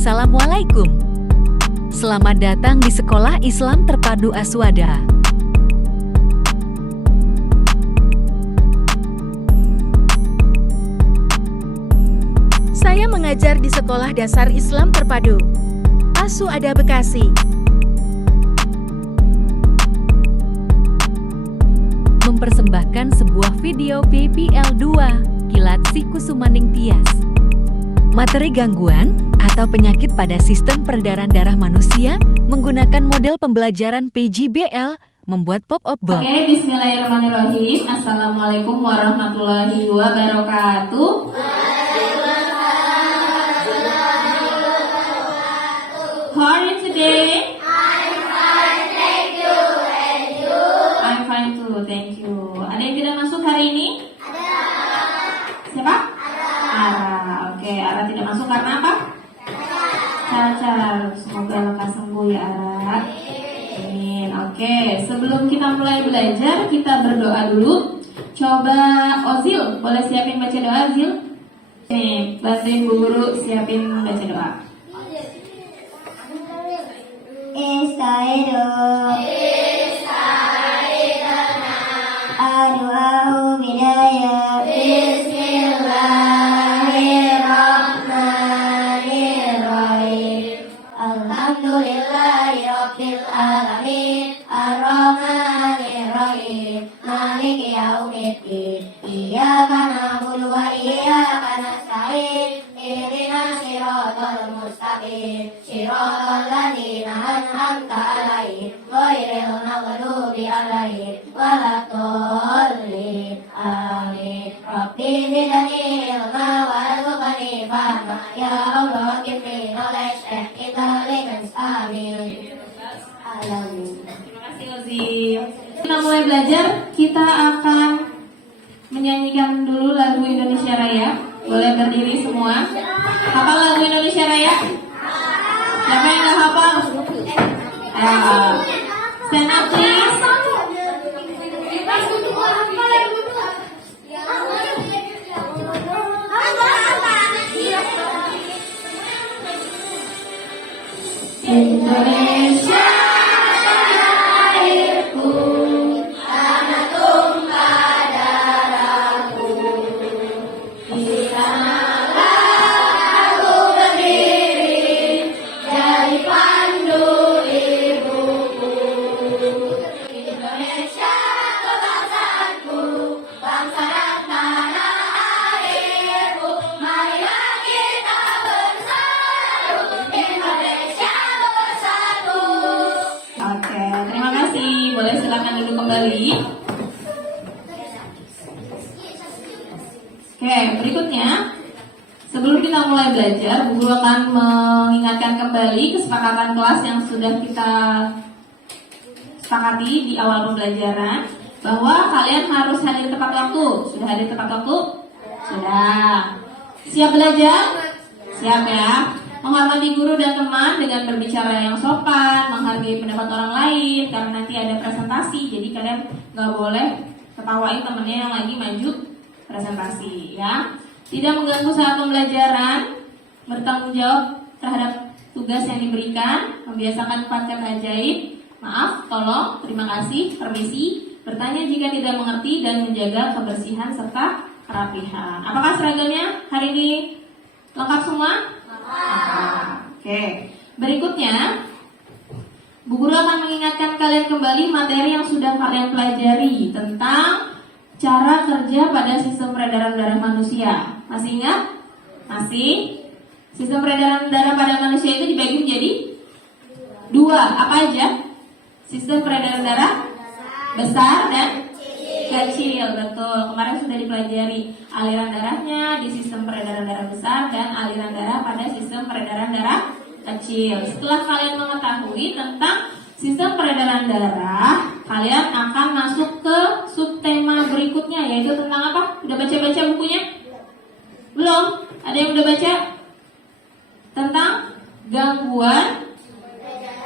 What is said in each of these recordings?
Assalamualaikum. Selamat datang di Sekolah Islam Terpadu Aswada. Saya mengajar di Sekolah Dasar Islam Terpadu Aswada Bekasi. Mempersembahkan sebuah video PPL 2, Kilat Si Kusumaning Tias. Materi gangguan atau penyakit pada sistem peredaran darah manusia menggunakan model pembelajaran PJBL membuat pop-up box. Oke, bismillahirrahmanirrahim. Assalamualaikum warahmatullahi wabarakatuh. How are you today? I'm fine, thank you. And you? I'm fine too, thank you. Ada yang tidak masuk hari ini? Ada. Siapa? Ara. Oke, Ara tidak masuk karena apa? Cacar. Semoga lekas sembuh ya Ara. Amin. Oke, sebelum kita mulai belajar, kita berdoa dulu. Coba Ozil, boleh siapin baca doa Ozil? Nih, bantuin Bu Guru siapin baca doa. Adu'a'u bidaya. Bismillahirrahmanirrahim. Alhamdulillahi Rabbil Alamin. Ar-Rahmanirrahim. Maliki yaumiddin. Iyyaka na'budu wa iyyaka nasta'in. Ihdinas siratal mustaqim. Siratal ladzina an'amta 'alaihim ghairil maghdubi 'alaihim waladdallin. Amin. Rabbi zidni ilma warzuqni fahma. Ya Allah, give me knowledge and intelligence. Amin. Amin. Terima kasih Ozil. Kita mulai belajar, kita akan menyanyikan dulu lagu Indonesia Raya. Boleh berdiri semua. Hafal lagu Indonesia Raya? Siapa yang nggak hafal? Stand up please. Indonesia airku, tanah tumpah darahku. Di sanalah aku berdiri, jadi pandu ibuku. Indonesia kebangsaanku, bangsa dan tanah airku. Marilah kita bersatu, Indonesia bersatu. Oke, terima kasih. Boleh silakan duduk kembali. Oke, berikutnya, sebelum kita mulai belajar, Bu Guru akan mengingatkan kembali kesepakatan kelas yang sudah kita sepakati di awal pembelajaran, bahwa kalian harus hadir tepat waktu. Sudah hadir tepat waktu? Sudah. Siap belajar? Siap ya. Menghormati guru dan teman dengan berbicara yang sopan, menghargai pendapat orang lain, karena nanti ada presentasi, jadi kalian nggak boleh ketawain temennya yang lagi maju presentasi ya. Tidak mengganggu saat pembelajaran, bertanggung jawab terhadap tugas yang diberikan, membiasakan 4 kata ajaib, maaf, tolong, terima kasih, permisi, bertanya jika tidak mengerti, dan menjaga kebersihan serta kerapihan. Apakah seragamnya hari ini lengkap semua? Oke. Berikutnya, Bu Guru akan mengingatkan kalian kembali materi yang sudah kalian pelajari tentang cara kerja pada sistem peredaran darah manusia. Masih ingat? Masih? Sistem peredaran darah pada manusia itu dibagi menjadi 2. Apa aja? Sistem peredaran darah besar dan kecil. Betul. Kemarin sudah dipelajari aliran darahnya di sistem peredaran darah besar dan aliran darah pada sistem peredaran darah kecil. Setelah kalian mengetahui tentang sistem peredaran darah, kalian akan masuk ke subtema berikutnya, yaitu tentang apa? Udah baca-baca bukunya? Belum? Ada yang udah baca? Tentang gangguan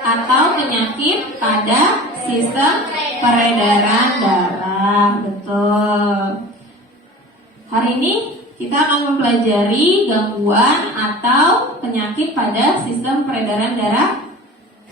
atau penyakit pada sistem peredaran darah. Betul. Hari ini kita akan mempelajari gangguan atau penyakit pada sistem peredaran darah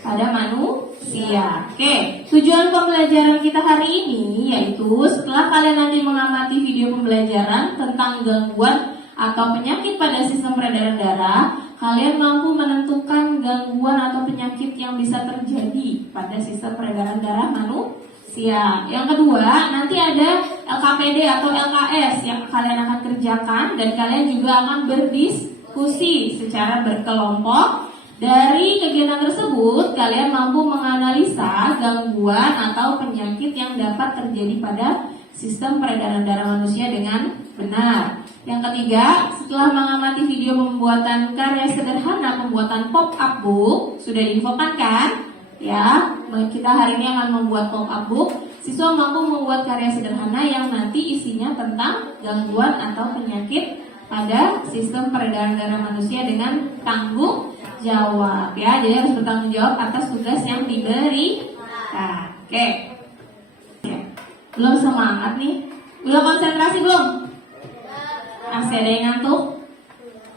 pada manusia. Oke, tujuan pembelajaran kita hari ini yaitu setelah kalian nanti mengamati video pembelajaran tentang gangguan atau penyakit pada sistem peredaran darah, kalian mampu menentukan gangguan atau penyakit yang bisa terjadi pada sistem peredaran darah manusia. Yang kedua, nanti ada LKPD atau LKS yang kalian akan kerjakan dan kalian juga akan berdiskusi secara berkelompok. Dari kegiatan tersebut, kalian mampu menganalisa gangguan atau penyakit yang dapat terjadi pada sistem peredaran darah manusia dengan benar. Yang ketiga, setelah mengamati video pembuatan karya sederhana pembuatan pop-up book, sudah diinfokan kan? Ya, kita hari ini akan membuat pop-up book. Siswa mampu membuat karya sederhana yang nanti isinya tentang gangguan atau penyakit pada sistem peredaran darah manusia dengan tanggung jawab. Ya, jadi harus bertanggung jawab atas tugas yang diberikan. Oke. Belum semangat nih? Udah konsentrasi belum? Masih ada yang ngantuk?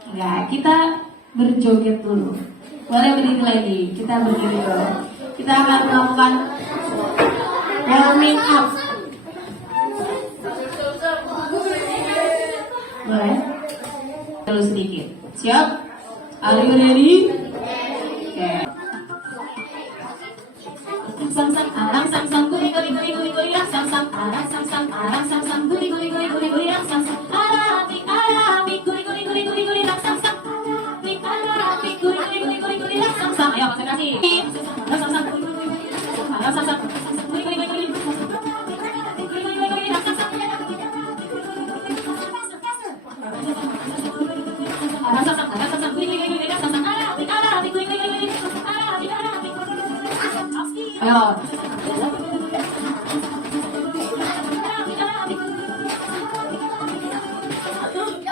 Enggak, kita berjoget dulu. Boleh berdiri lagi, kita berdiri dulu. Kita akan melakukan warming up. Boleh? Terus sedikit. Siap? Are you ready? Oke. Sam sam arang sam sam guli guli guli guli guli sam sam arang sam sam arang sam sam guli guli guli guli guli sam sam arabi arabi guli guli guli guli guli sam sam arabi arabi guli guli guli guli guli sam sam. Ayo konsentrasi. Sam sam guli guli guli arang sam sam guli guli guli guli guli guli guli guli sam sam arang sam sam guli guli guli guli sam sam arabi arabi guli guli guli arabi arabi. Ayo.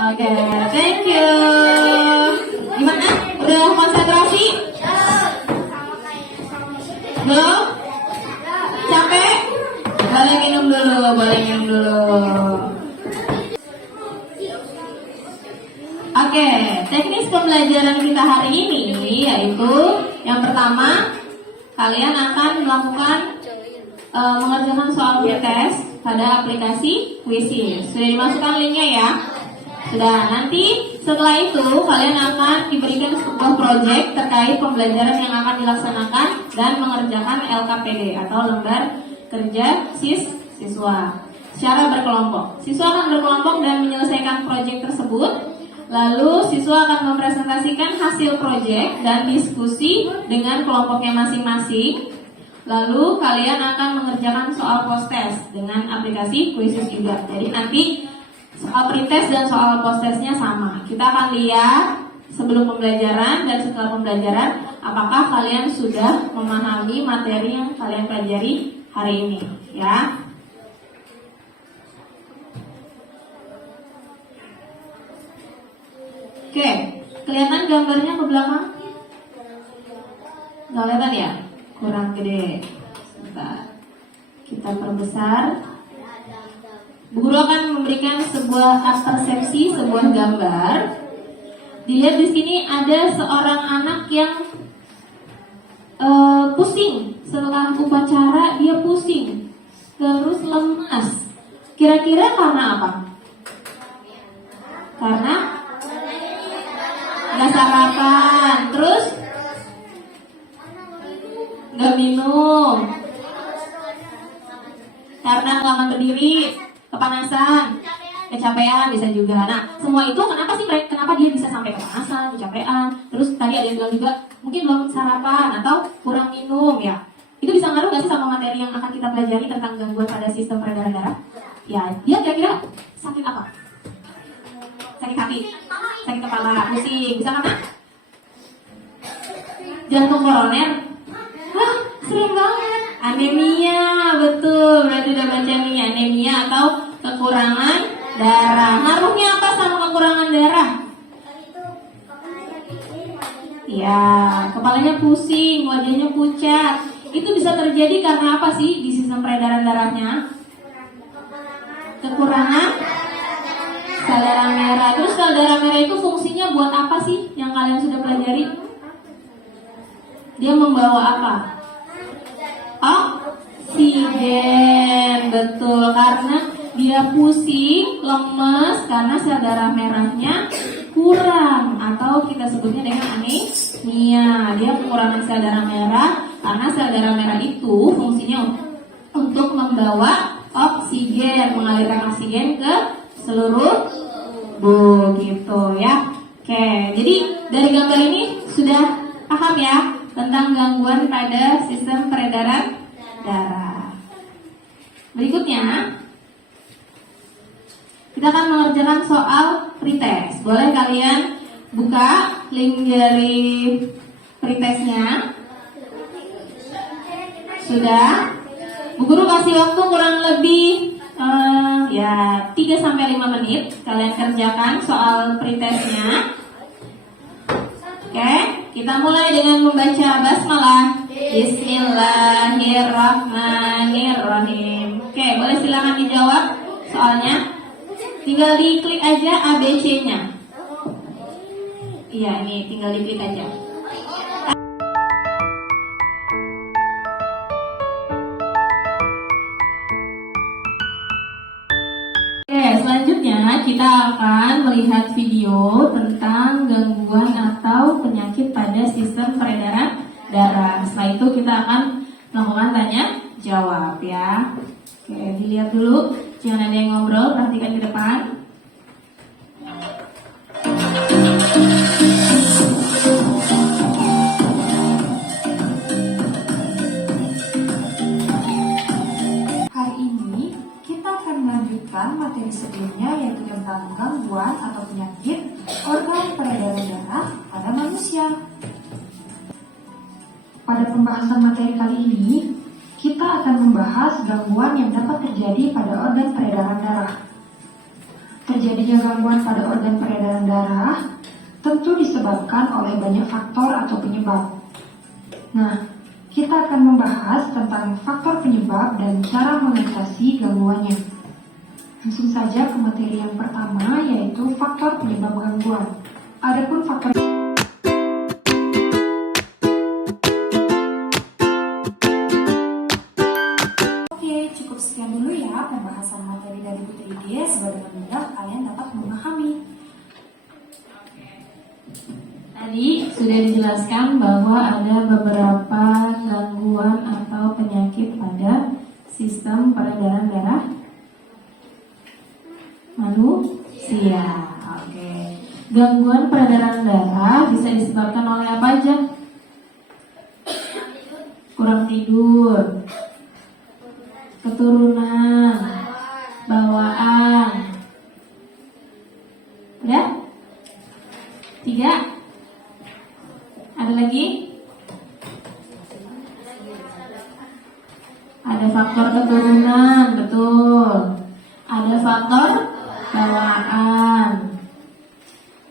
Oke, thank you. Gimana? Udah konsentrasi? Belum? Capek? Boleh minum dulu, boleh minum dulu. Oke, teknis pembelajaran kita hari ini yaitu yang pertama, kalian akan melakukan mengerjakan soal pretest pada aplikasi Quizzes. Sudah dimasukkan linknya ya? Sudah. Nanti setelah itu kalian akan diberikan sebuah project terkait pembelajaran yang akan dilaksanakan dan mengerjakan LKPD atau lembar kerja siswa secara berkelompok. Siswa akan berkelompok dan menyelesaikan project tersebut. Lalu siswa akan mempresentasikan hasil project dan diskusi dengan kelompoknya masing-masing. Lalu kalian akan mengerjakan soal post-test dengan aplikasi Quizzes juga. Jadi nanti soal pretest dan soal post-testnya sama. Kita akan lihat sebelum pembelajaran dan setelah pembelajaran apakah kalian sudah memahami materi yang kalian pelajari hari ini, ya. Oke, kelihatan gambarnya ke belakang? Nggak kelihatan ya? Kurang gede. Sebentar. Kita perbesar. Bu Guru akan memberikan sebuah persepsi, sebuah gambar. Dilihat di sini ada seorang anak yang pusing. Setelah upacara dia pusing, terus lemas. Kira-kira karena apa? Karena nggak sarapan, terus nggak minum, karena kelamaan berdiri, kepanasan, kecapean bisa juga. Nah, semua itu kenapa sih kenapa dia bisa sampai kepanasan, kecapean? Terus tadi ada yang bilang juga mungkin belum sarapan atau kurang minum ya. Itu bisa ngaruh nggak sih sama materi yang akan kita pelajari tentang gangguan pada sistem peredaran darah? Ya, dia kira-kira sakit apa? Sakit hati, sakit kepala, pusing, bisa karena jantung koroner. Wah, sering banget. Anemia, betul. Berarti udah baca nih, anemia atau kekurangan darah. Ngaruhnya apa sama kekurangan darah? Ya, kepalanya pusing, wajahnya pucat. Itu bisa terjadi karena apa sih di sistem peredaran darahnya? Kekurangan Sel darah merah. Terus sel darah merah itu fungsinya buat apa sih yang kalian sudah pelajari? Dia membawa apa? Oksigen. Betul, karena dia pusing, lemes karena sel darah merahnya kurang atau kita sebutnya dengan anemia. Dia kekurangan sel darah merah karena sel darah merah itu fungsinya untuk membawa oksigen, mengalirkan oksigen ke seluruh tubuh gitu ya. Oke, jadi dari gambar ini sudah paham ya tentang gangguan pada sistem peredaran darah. Berikutnya kita akan mengerjakan soal pretest. Boleh kalian buka link dari pretestnya? Sudah? Bu Guru kasih waktu kurang lebih 3-5 menit. Kalian kerjakan soal pretestnya. Oke, kita mulai dengan membaca basmalah. Bismillahirrahmanirrahim. Oke, boleh silakan dijawab soalnya. Tinggal diklik aja ABC-nya. Iya, ini tinggal diklik aja. Oke, selanjutnya kita akan melihat video tentang gangguan atau penyakit pada sistem peredaran darah. Setelah itu kita akan melakukan tanya jawab ya. Oke, dilihat dulu. Jangan ada yang ngobrol, perhatikan ke depan. Hari ini kita akan melanjutkan materi sebelumnya yaitu tentang gangguan atau penyakit organ peredaran darah pada manusia. Pada pembahasan materi kali ini, kita akan membahas gangguan yang dapat terjadi pada organ peredaran darah. Terjadinya gangguan pada organ peredaran darah tentu disebabkan oleh banyak faktor atau penyebab. Nah, kita akan membahas tentang faktor penyebab dan cara mengatasi gangguannya. Langsung saja ke materi yang pertama, yaitu faktor penyebab gangguan. Adapun faktor cukup sekian dulu ya pembahasan materi dari Putri Ide. Semoga dengan mudah kalian dapat memahami. Tadi sudah dijelaskan bahwa ada beberapa gangguan atau penyakit pada sistem peredaran darah manusia. Oke. Gangguan peredaran darah bisa disebabkan oleh apa aja? Kurang tidur, keturunan, bawaan. Udah? 3. Ada lagi? Ada faktor keturunan, betul. Ada faktor bawaan.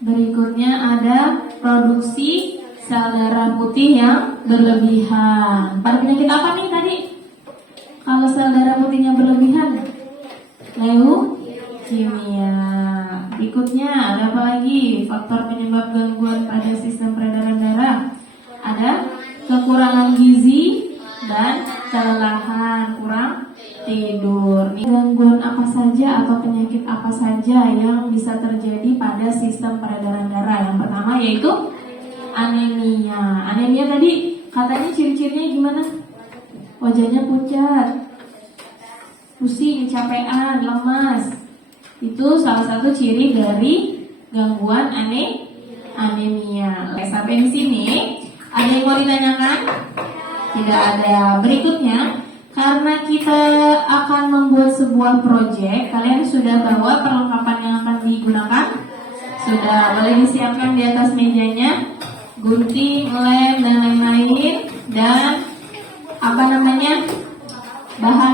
Berikutnya ada produksi sel darah putih yang berlebihan. Pada penyakit apa nih tadi? Kalau sel darah putihnya berlebihan, leukemia. Berikutnya ada apa lagi? Faktor penyebab gangguan pada sistem peredaran darah. Ada kekurangan gizi dan kelelahan, kurang tidur. Gangguan apa saja atau penyakit apa saja yang bisa terjadi pada sistem peredaran darah? Yang pertama yaitu anemia. Anemia tadi katanya ciri-cirinya gimana? Wajahnya pucat, pusing, kecapean, lemas. Itu salah satu ciri dari gangguan anemia. Oke, sampai di sini ada yang mau ditanyakan? Tidak ada. Berikutnya, karena kita akan membuat sebuah proyek, kalian sudah bawa perlengkapan yang akan digunakan? Sudah, boleh disiapkan di atas mejanya, gunting, lem, dan lain-lain, dan bahan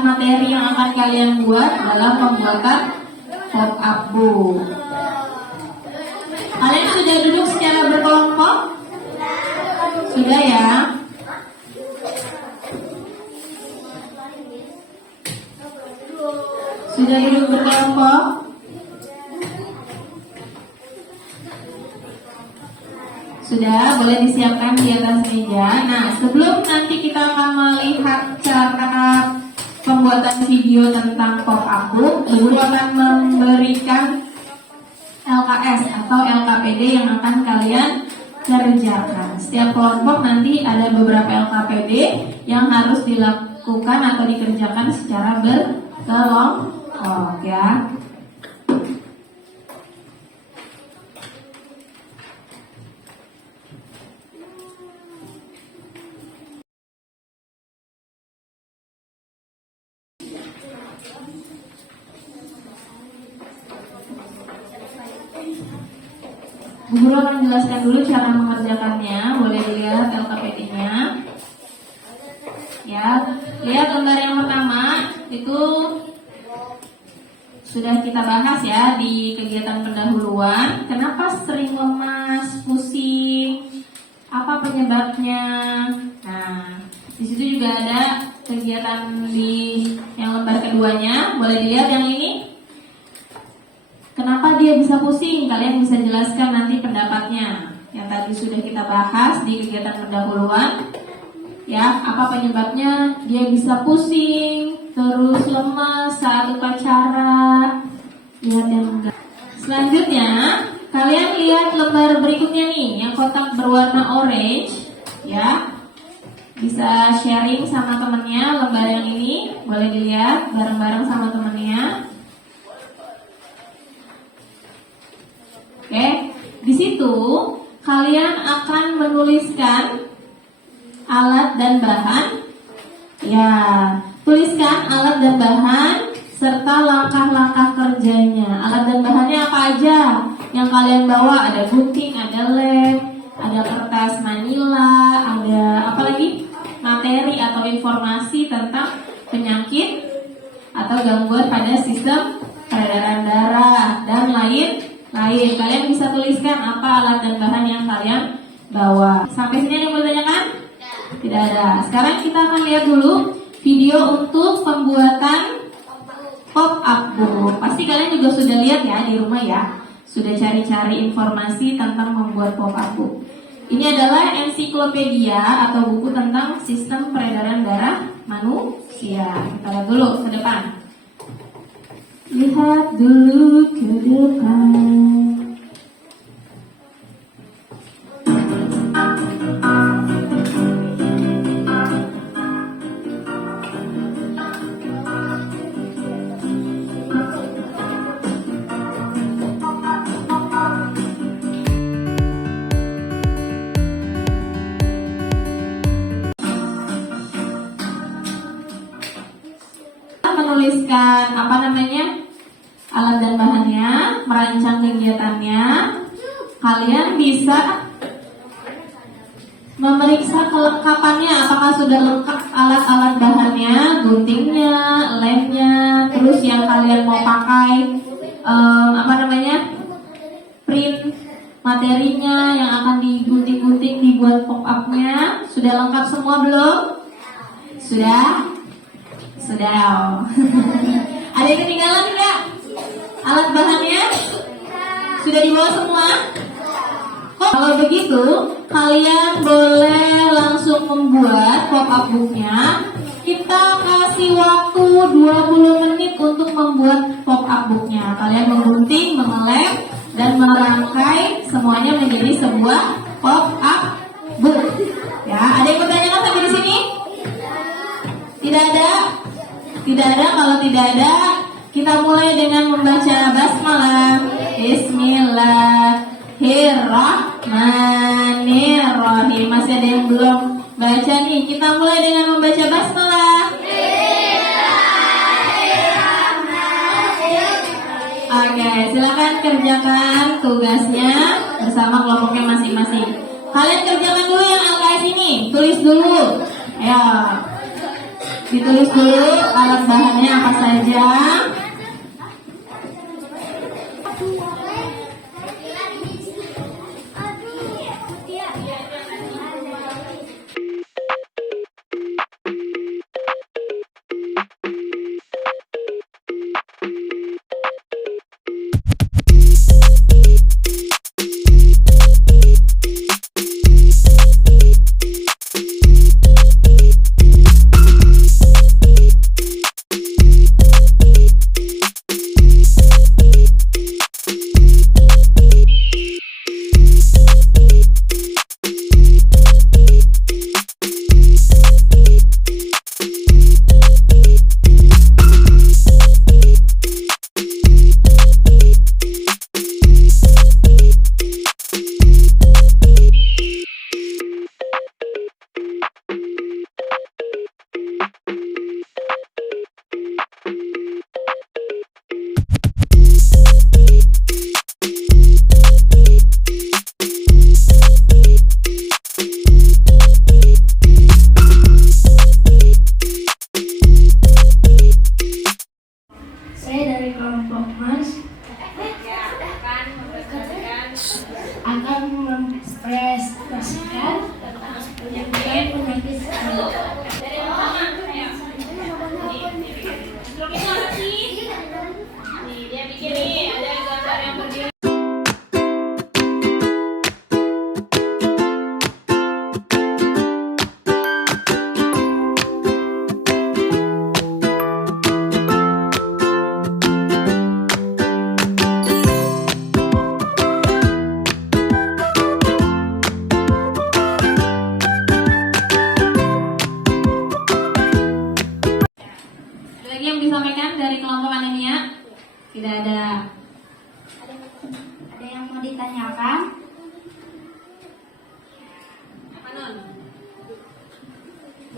materi yang akan kalian buat dalam pembuatan pop-up book. Kalian sudah duduk secara berkelompok? Sudah ya? Sudah duduk berkelompok? Sudah, boleh disiapkan di atas meja. Nah, sebelum nanti kita akan melihat cara pembuatan video tentang pop-up book, guru akan memberikan LKS atau LKPD yang akan kalian kerjakan. Setiap kelompok nanti ada beberapa LKPD yang harus dilakukan atau dikerjakan secara berkelompok ya. Bu Guru akan menjelaskan dulu cara mengerjakannya. Boleh dilihat LKPD-nya. Ya, lihat lembar yang pertama itu sudah kita bahas ya di kegiatan pendahuluan. Kenapa sering lemas, pusing? Apa penyebabnya? Nah, di situ juga ada kegiatan di yang lembar keduanya. Boleh dilihat yang ini. Kenapa dia bisa pusing? Kalian bisa jelaskan nanti pendapatnya. Yang tadi sudah kita bahas di kegiatan pendahuluan. Ya, apa penyebabnya dia bisa pusing, terus lemas saat upacara? Lihat yang enggak. Selanjutnya, kalian lihat lembar berikutnya nih, yang kotak berwarna orange. Ya, bisa sharing sama temennya lembar yang ini. Boleh dilihat bareng-bareng sama temennya. Oke, di situ kalian akan menuliskan alat dan bahan. Ya, tuliskan alat dan bahan serta langkah-langkah kerjanya. Alat dan bahannya apa aja yang kalian bawa? Ada gunting, ada lem, ada kertas manila, ada apa lagi? Materi atau informasi tentang penyakit atau gangguan pada sistem peredaran darah dan lain-lain. Kalian bisa tuliskan apa alat dan bahan yang kalian bawa. Sampai sini ada yang mau ditanyakan? Tidak ada. Sekarang kita akan lihat dulu video untuk pembuatan pop-up book. Pasti kalian juga sudah lihat ya di rumah ya. Sudah cari-cari informasi tentang membuat pop-up book. Ini adalah ensiklopedia atau buku tentang sistem peredaran darah manusia. Kita lihat dulu ke depan. Lihat dulu ke depan. Menuliskan apa namanya alat dan bahannya, merancang kegiatannya. Kalian bisa memeriksa kelengkapannya, apakah sudah lengkap alat-alat bahannya, guntingnya, lemnya, terus yang kalian mau pakai print materinya yang akan digunting-gunting dibuat pop-up-nya. Sudah lengkap semua belum? Sudah? Sudah. Ada yang ketinggalan enggak? Alat bahannya? Sudah dibawa semua? Kalau begitu, kalian boleh langsung membuat pop-up booknya. Kita kasih waktu 20 menit untuk membuat pop-up booknya. Kalian menggunting, mengelem, dan merangkai semuanya menjadi sebuah pop-up book. Ya, ada yang bertanyakan sampai di sini? Tidak ada? Tidak ada. Kalau tidak ada, kita mulai dengan membaca basmalah. Bismillahirrahmanirrahim. Masih ada yang belum baca nih. Kita mulai dengan membaca basmalah. Oke, silakan kerjakan tugasnya bersama kelompoknya masing-masing. Kalian kerjakan dulu yang LKS ini. Tulis dulu. Ayo. Ditulis dulu alat bahannya apa saja.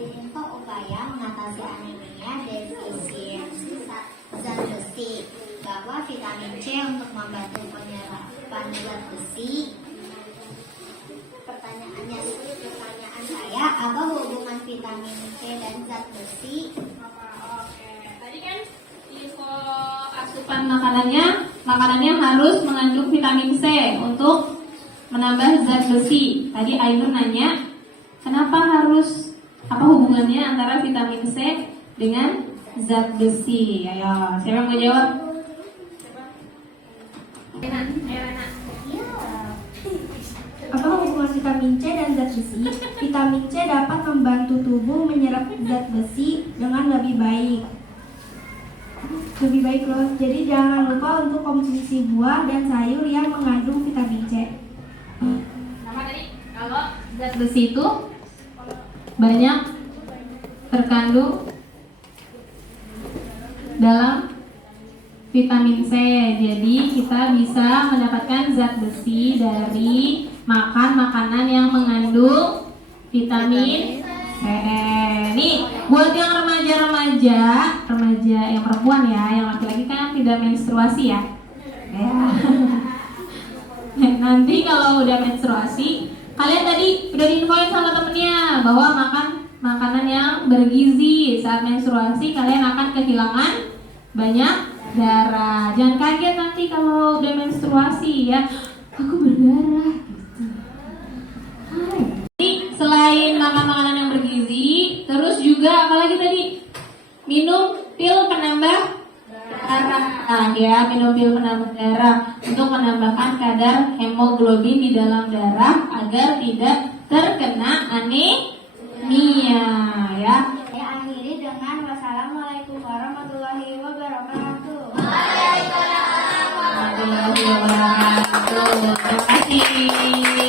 Info upaya mengatasi anemia defisiensi zat besi, bahwa vitamin C untuk membantu penyerapan zat besi. Pertanyaan saya, apa hubungan vitamin C dan zat besi? Oke, tadi kan info asupan makanannya harus mengandung vitamin C untuk menambah zat besi. Tadi Ainur nanya, apa hubungannya antara vitamin C dengan zat besi? Ayo, siapa yang mau jawab? Rena. Apa hubungan vitamin C dan zat besi? Vitamin C dapat membantu tubuh menyerap zat besi dengan lebih baik. Loh. Jadi jangan lupa untuk konsumsi buah dan sayur yang mengandung vitamin C. Nama tadi kalau zat besi itu banyak terkandung dalam vitamin C. Jadi kita bisa mendapatkan zat besi dari makan makanan yang mengandung vitamin C. Nih, buat yang remaja yang perempuan ya, yang laki-laki kan tidak menstruasi ya. Nanti kalau udah menstruasi, kalian tadi udah diinfoin sama temennya bahwa makan makanan yang bergizi. Saat menstruasi kalian akan kehilangan banyak darah. Jangan kaget nanti kalau udah menstruasi ya, aku berdarah gitu. Jadi selain makan makanan yang bergizi, terus juga apalagi tadi? Minum pil penambah darah ya, minum pil penambah darah untuk menambahkan kadar hemoglobin di dalam darah agar tidak terkena anemia ya. Saya akhiri dengan wassalamualaikum warahmatullahi wabarakatuh. Terima kasih.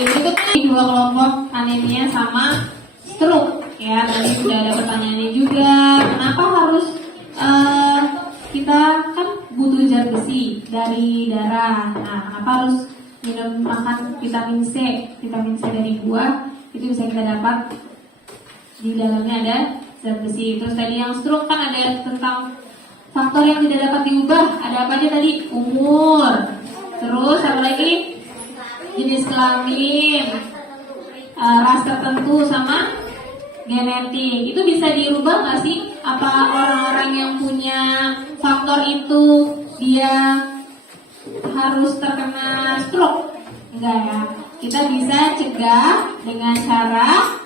Berikutnya dua kelompok anemia sama stroke ya. Tadi sudah ada pertanyaannya juga. Kenapa harus kita kan butuh zat besi dari darah. Nah, kenapa harus makan vitamin C? Vitamin C dari buah itu bisa kita dapat, di dalamnya ada zat besi. Terus tadi yang stroke kan ada tentang faktor yang tidak dapat diubah. Ada apa aja tadi? Umur. Terus apa lagi? Jenis kelamin, ras tertentu sama genetik. Itu bisa dirubah nggak sih? Apa orang-orang yang punya faktor itu dia harus terkena stroke? Enggak ya. Kita bisa cegah dengan cara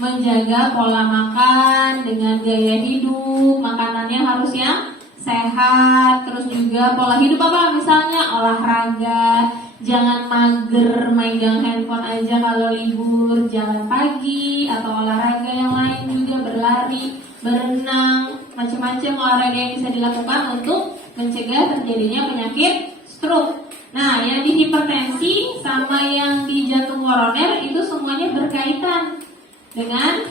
menjaga pola makan, dengan gaya hidup, makanannya harus yang sehat, terus juga pola hidup apa? Misalnya olahraga, jangan mager megang handphone aja kalau libur, jalan pagi atau olahraga yang lain juga, berlari, berenang, macam-macam olahraga yang bisa dilakukan untuk mencegah terjadinya penyakit stroke. Nah, yang di hipertensi sama yang di jantung koroner itu semuanya berkaitan dengan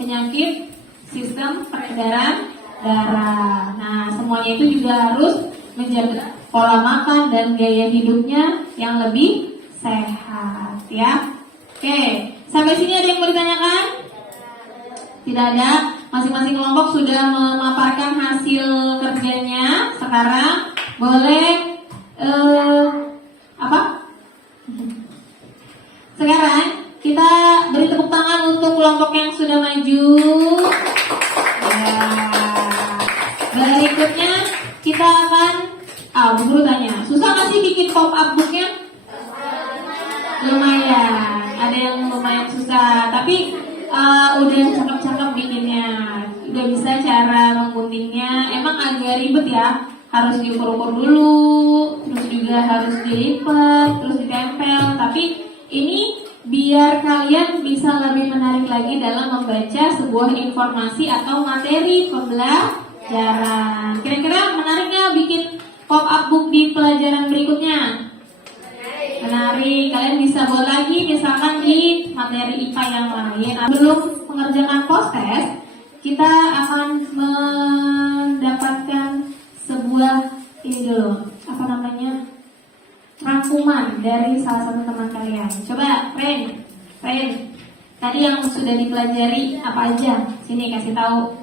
penyakit sistem peredaran darah. Nah, semuanya itu juga harus menjaga pola makan dan gaya hidupnya yang lebih sehat ya. Oke, sampai sini ada yang mau ditanyakan? Tidak ada. Masing-masing kelompok sudah memaparkan hasil kerjanya. Sekarang boleh Sekarang kita beri tepuk tangan untuk kelompok yang sudah maju. Ya. Berikutnya kita akan Bu Guru tanya, susah nggak sih bikin pop up booknya? Lumayan, ada yang lumayan susah, tapi udah cakep-cakep bikinnya, udah bisa cara menguntingnya. Emang agak ribet ya, harus diukur-ukur dulu, terus juga harus dilipat, terus ditempel. Tapi ini biar kalian bisa lebih menarik lagi dalam membaca sebuah informasi atau materi pembelajaran. Kira-kira menarik nggak bikin pop-up book di pelajaran berikutnya? Menarik. Kalian bisa buat lagi misalkan di materi IPA yang lain. Sebelum mengerjakan post-test, kita akan mendapatkan sebuah rangkuman dari salah satu teman kalian. Coba, Ren, Tadi yang sudah dipelajari apa aja? Sini kasih tahu.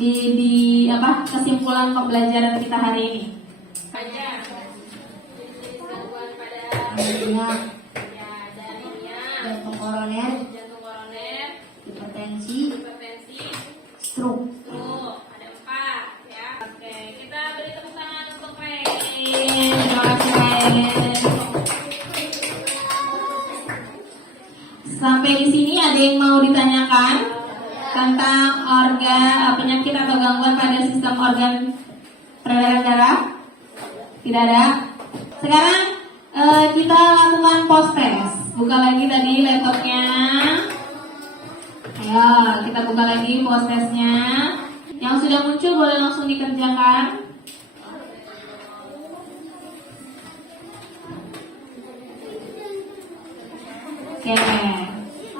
Di apa kesimpulan pembelajaran kita hari ini? Aja. Gangguan pada minyak, ya, dari jantung koroner, hipertensi, stroke. Tuh, ada 4 ya. Oke, kita beri tepuk tangan untuk Ren. Terima kasih Ren. Sampai di sini ada yang mau ditanyakan tentang penyakit atau gangguan pada sistem organ peredaran darah? Tidak ada. Sekarang kita lakukan post test. Buka lagi tadi laptopnya. Ayo, kita buka lagi post testnya. Yang sudah muncul boleh langsung dikerjakan. Oke,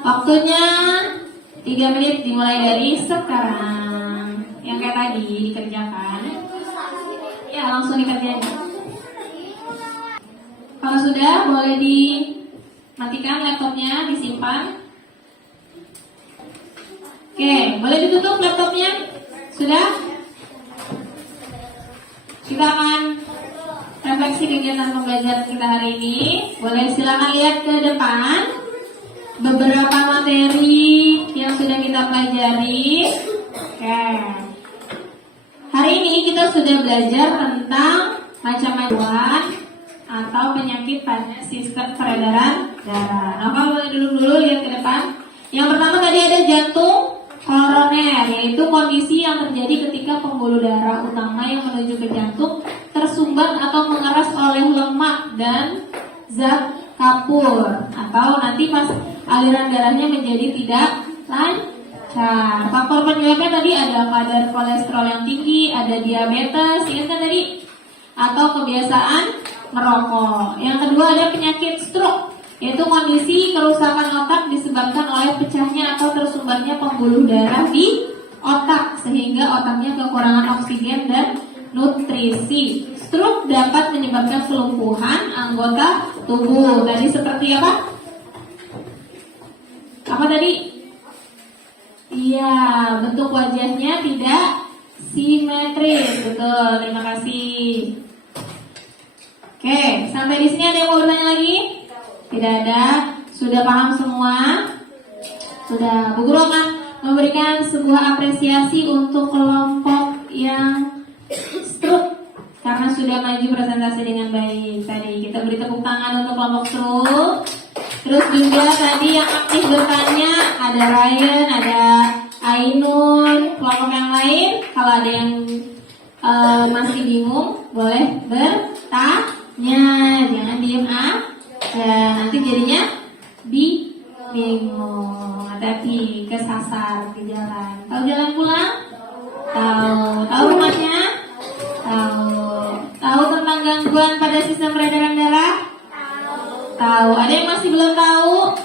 waktunya 3 menit dimulai dari sekarang. Yang kayak tadi dikerjakan. Ya, langsung dikerjain. Kalau sudah, boleh dimatikan laptopnya, disimpan. Oke, boleh ditutup laptopnya? Sudah? Kita akan refleksi kegiatan pembelajaran kita hari ini. Boleh silakan lihat ke depan beberapa materi yang sudah kita pelajari. Oke. Hari ini kita sudah belajar tentang macam-macam atau penyakit pada sistem peredaran darah. Nah, kalau boleh dulu lihat ke depan. Yang pertama tadi ada jantung koroner, yaitu kondisi yang terjadi ketika pembuluh darah utama yang menuju ke jantung tersumbat atau mengeras oleh lemak dan zat kapur, atau nanti pas aliran darahnya menjadi tidak lancar. Faktor penyebabnya tadi ada kadar kolesterol yang tinggi, ada diabetes, ingat kan tadi? Atau kebiasaan merokok. Yang kedua ada penyakit stroke, yaitu kondisi kerusakan otak disebabkan oleh pecahnya atau tersumbatnya pembuluh darah di otak sehingga otaknya kekurangan oksigen dan nutrisi. Stroke dapat menyebabkan kelumpuhan anggota tubuh. Tadi seperti apa? Apa tadi? Iya, bentuk wajahnya tidak simetris. Betul, terima kasih. Oke, sampai di sini ada yang mau bertanya lagi? Tidak ada. Sudah paham semua? Sudah. Bu Guru akan memberikan sebuah apresiasi untuk kelompok yang stroke karena sudah maju presentasi dengan baik. Tadi kita beri tepuk tangan untuk kelompok stroke. Terus juga tadi yang aktif bertanya ada Ryan, ada Ainun, kelompok yang lain. Kalau ada yang masih bingung, boleh bertanya, jangan diem aja. Nanti jadinya bingung. Hati-hati kesasar di jalan. Tahu jalan pulang? Tahu rumahnya? Tahu tentang gangguan pada sistem peredaran darah? Tahu. Ada yang masih belum tahu?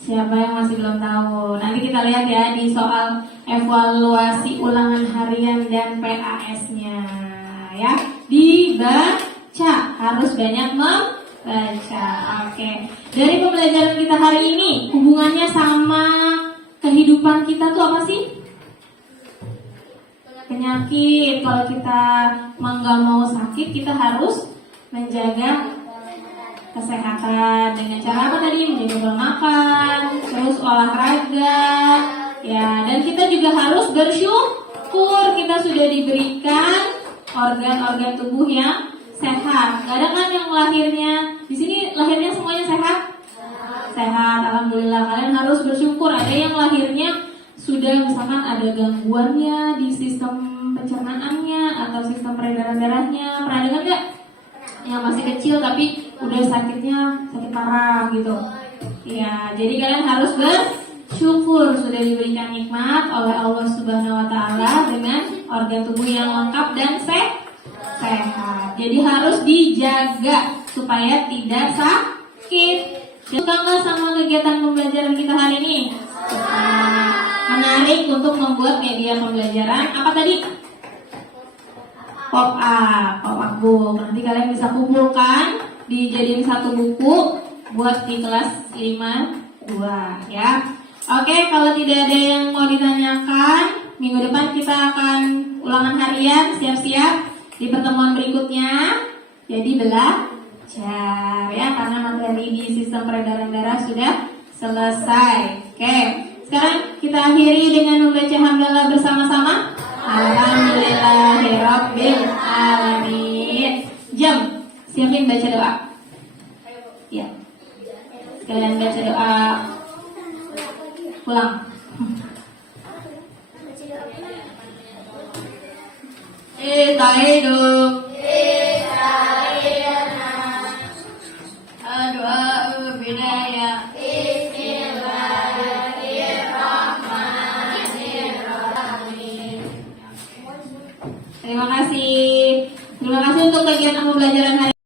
Siapa yang masih belum tahu? Nanti kita lihat ya di soal evaluasi ulangan harian dan PAS-nya ya. Dibaca, harus banyak membaca. Oke. Dari pembelajaran kita hari ini, hubungannya sama kehidupan kita tuh apa sih? Penyakit. Kalau kita nggak mau sakit, kita harus menjaga kesehatan dengan cara apa tadi? Menjaga pola makan, terus olahraga, ya. Dan kita juga harus bersyukur kita sudah diberikan organ-organ tubuh yang sehat. Gak ada kan yang lahirnya di sini lahirnya semuanya sehat? Sehat, alhamdulillah. Kalian harus bersyukur. Ada yang lahirnya sudah misalkan ada gangguannya di sistem pencernaannya atau sistem peredaran darahnya. Pernah dengar nggak? Yang masih kecil tapi udah sakit parah gitu. Ya, jadi kalian harus bersyukur sudah diberikan nikmat oleh Allah Subhanahu wa taala dengan organ tubuh yang lengkap dan sehat. Jadi harus dijaga supaya tidak sakit. Suka nggak sama kegiatan pembelajaran kita hari ini? Menarik untuk membuat media pembelajaran. Apa tadi? Pop up book. Nanti kalian bisa kumpulkan, dijadiin satu buku. buat di kelas 5-2 ya. Oke, kalau tidak ada yang mau ditanyakan, minggu depan kita akan ulangan harian, siap-siap di pertemuan berikutnya. Jadi belajar ya, karena materi di sistem peredaran darah sudah selesai. Oke, sekarang kita akhiri dengan membaca hamdalah bersama-sama. Alhamdulillahirabbil alamin. Jam, siapin baca doa. Ya. Sekalian baca doa pulang. Kita hidup. Doa bidaya. Terima kasih untuk kegiatan pembelajaran hari ini.